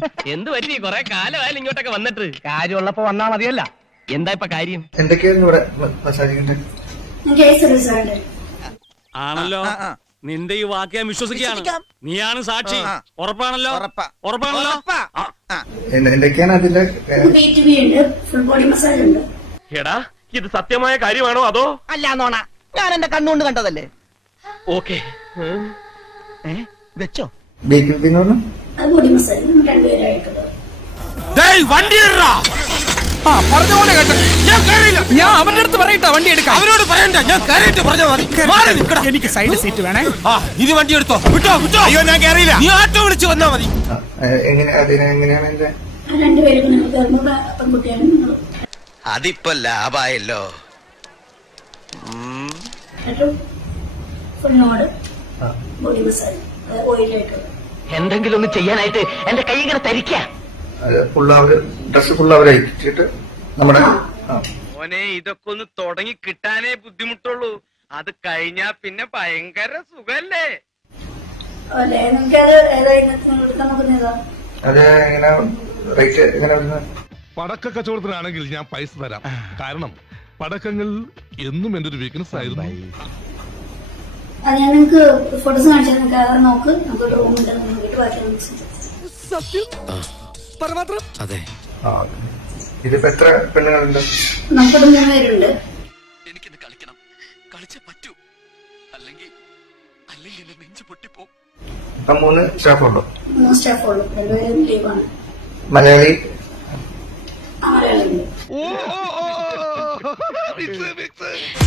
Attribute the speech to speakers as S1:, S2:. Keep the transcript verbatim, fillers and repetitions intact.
S1: എന്ത് പറ്റി കൊറേ കാലമായാലും ഇങ്ങോട്ടൊക്കെ വന്നിട്ട്?
S2: കാര്യമുള്ളപ്പോ വന്നാ മതിയല്ല.
S1: എന്താ ഇപ്പൊ കാര്യം?
S3: എന്തൊക്കെയായിരുന്നു ഇവിടെ മസാജിന്റെ?
S4: ആണല്ലോ. നിന്റെ ഈ വാക്ക് ഞാൻ വിശ്വസിക്കുകയാണ്. നീയാണ് സാക്ഷി. ഉറപ്പാണല്ലോ? ഉറപ്പാണല്ലോ.
S3: എന്തൊക്കെയാണ് അതിന്റെ?
S5: ഫുൾ ബോഡി മസാജ് ഉണ്ട്.
S1: എടാ ഇത് സത്യമായ കാര്യമാണോ അതോ?
S2: അല്ല നോണ, ഞാൻ എന്റെ കണ്ണുകൊണ്ട് കണ്ടതല്ലേ.
S1: ഓക്കെ
S2: വെച്ചോ.
S5: അത് ബോഡി മസാജ് നമ്മൾ രണ്ടുപേരായിട്ടുള്ളത്.
S6: ഞാൻ അവന്റെ അടുത്ത് പറയട്ടെ വണ്ടി എടുക്കാം. അവരോട് പറയണ്ട, ഞാൻ കയറിയിട്ട് പറഞ്ഞാൽ മതി. എനിക്ക് സൈഡ് സീറ്റ് വേണേ. ഇത് വണ്ടി എടുത്തോ. വിട്ടോ വിട്ടോ. അയ്യോ ഞാൻ കയറിയില്ല. നീ ആട്ടോ വിളിച്ച് വന്നാ മതി.
S3: എങ്ങനെയാണ്?
S5: രണ്ടുപേരും പെൺകുട്ടിയാണ്.
S7: അതിപ്പോ ലാഭായല്ലോ.
S5: ഫുൾ നോഡ് ബോഡി മസാജ് ഓയിലായിട്ടുള്ളത്.
S1: എന്തെങ്കിലും ഒന്ന് ചെയ്യാനായിട്ട് എന്റെ കൈ ഇങ്ങനെ തരിക്ക.
S3: ഡ്രസ് ഫുള്ള് അവരയച്ചിട്ട് നമ്മുടെ
S8: മോനെ ഇതൊക്കെ ഒന്ന് തുടങ്ങി കിട്ടാനേ ബുദ്ധിമുട്ടുള്ളൂ. അത് കഴിഞ്ഞാ പിന്നെ ഭയങ്കര സുഖല്ലേ.
S5: അല്ലേ നിങ്ങൾക്കത് ഏതായിരുന്നു എടുക്കാൻ നോക്കുന്നതാ?
S3: അത് എങ്ങനെ റേറ്റ് എങ്ങനെ വരുന്നത്?
S9: പടക്ക കച്ചവടത്തിനാണെങ്കിൽ ഞാൻ പൈസ തരാം. കാരണം പടക്കങ്ങൾ എന്നും എന്റെ ഒരു വീക്ക്നെസ് ആയിരുന്നു.
S5: അത് ഞാൻ നിങ്ങൾക്ക് ഫോട്ടോസ് കാണിച്ചാൽ നിങ്ങൾക്ക് അത് നോക്ക്. നമുക്ക് റൂമിൽ നോക്കിയിട്ട് ബാക്കി
S7: അതെ.
S3: ഇതിപ്പോ എത്ര പെണ്ണുങ്ങളുണ്ട്?
S5: നമുക്കത് മൂന്ന് പേരുണ്ട്.
S7: എനിക്കിന്ന് കളിക്കണം. കളിച്ചേ പറ്റൂ. അല്ലെങ്കിൽ അല്ലെങ്കിൽ എന്റെ നെഞ്ചു പൊട്ടിപ്പോ.
S3: ഇപ്പൊ മൂന്ന് സ്റ്റാഫുണ്ടോ?
S5: മൂന്ന് സ്റ്റാഫുള്ളൂ. രണ്ടുപേരും ലീവാണ്.
S3: മലയാളി
S5: ആ മലയാളി ഉണ്ട്.